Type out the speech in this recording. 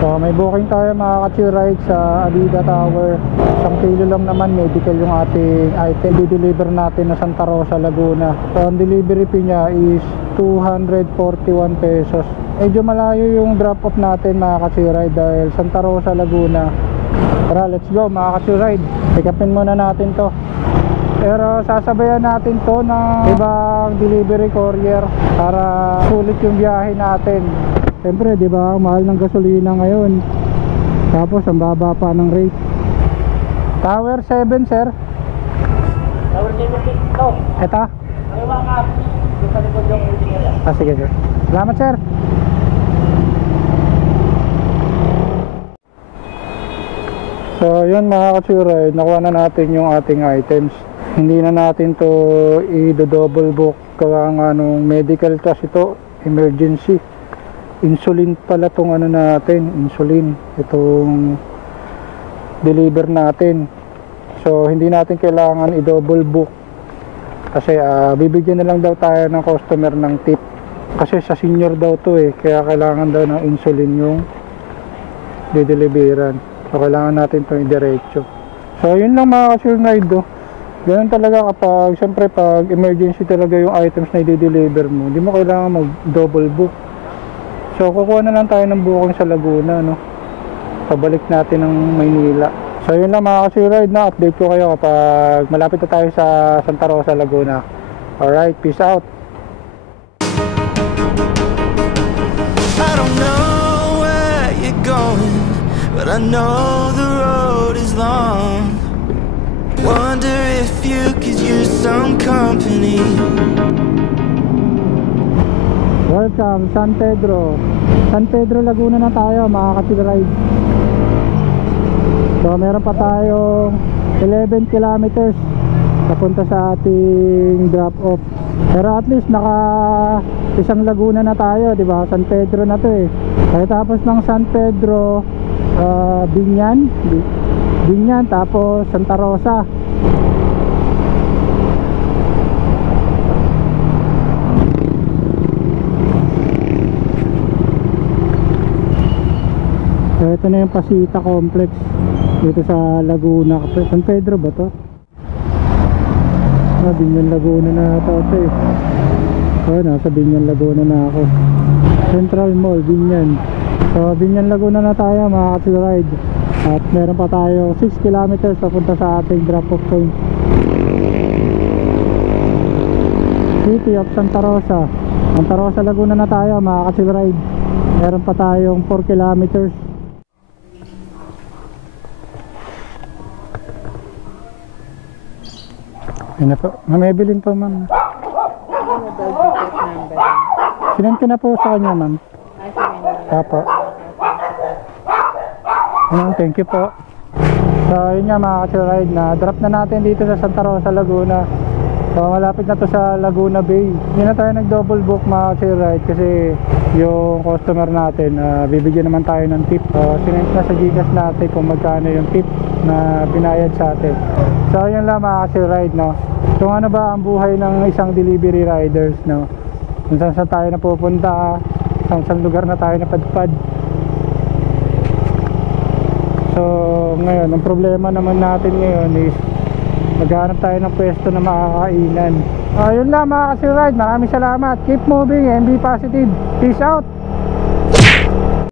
So may booking tayo mga ka-ride sa Alida Tower. 1 kilo lang naman medical yung ating item. Di-deliver natin na Santa Rosa, Laguna. So ang delivery fee niya is 241 pesos. Medyo malayo yung drop off natin mga ka-ride dahil Santa Rosa, Laguna. Tara, let's go mga ka-ride. Pick upin muna natin to. Pero sasabayan natin to ng ibang delivery courier para sulit yung biyahe natin. Siyempre, di ba, mahal ng gasolina ngayon. Tapos, ang baba pa ng rate. Tower 7, sir. Tower 7, ito. Ito? Ay, mga sa likod yung building nila. Sige, sir. Salamat, sir. So, yun mga ka-ride, nakuha na natin yung ating items. Hindi na natin to i-double book. Gawa nga nung medical test ito, emergency. Insulin pala tong ano natin, insulin itong deliver natin. So hindi natin kailangan i-double book kasi bibigyan na lang daw tayo ng customer ng tip kasi sa senior daw to kaya kailangan daw ng insulin yung dideliveran. So kailangan natin itong i-diretso. So yun lang mga ka-ride. Ganun talaga kapag siyempre pag emergency talaga yung items na i-deliver mo, hindi mo kailangan mag-double book. So kukuha na lang tayo ng booking sa Laguna, no? Pabalik natin ng Maynila. So yun lang mga ka-ride, na update ko kayo kapag malapit na tayo sa Santa Rosa, Laguna. Alright, peace out. I don't know where you're going, but I know the road is long. Wonder if you could use some company. Welcome, San Pedro. San Pedro, Laguna na tayo mga ka-ride. So meron pa tayong 11 kilometers papunta sa ating drop off. Pero at least naka isang Laguna na tayo, di ba? San Pedro na to Tapos ng San Pedro, Binyan, tapos Santa Rosa. So ito na yung Pasita Complex dito sa Laguna. San Pedro ba to? Binyan Laguna na ito nasa Binyan Laguna na ako. Central Mall, Binyan. So Binyan Laguna na tayo mga ka-ride. At meron pa tayo 6 kilometers papunta sa ating drop off point. City of Santa Rosa. Santa Rosa, Laguna na tayo mga ka-ride. Meron pa tayong 4 kilometers. Ayun na po. Mamibilin po, ma'am. Sinend ko na po sa kanya, ma'am. Apo. Thank you po. So yun nga mga ka-ride, na drop na natin dito sa Santa Rosa, Laguna. So malapit na to sa Laguna Bay. Hindi na tayo nag-double book mga ka-ride kasi yung customer natin, bibigyan naman tayo ng tip. Sinend na sa Gcash natin kung magkano yung tip na binayad sa atin. So yun lang mga ka-ride, no. Kung ano ba ang buhay ng isang delivery riders, no. Kung saan tayo napupunta, saan lugar na tayo napadpad. So ngayon, ang problema naman natin ngayon is maghanap tayo ng pwesto na makakainan. Yun lang mga ka-ride, maraming salamat. Keep moving and be positive. Peace out.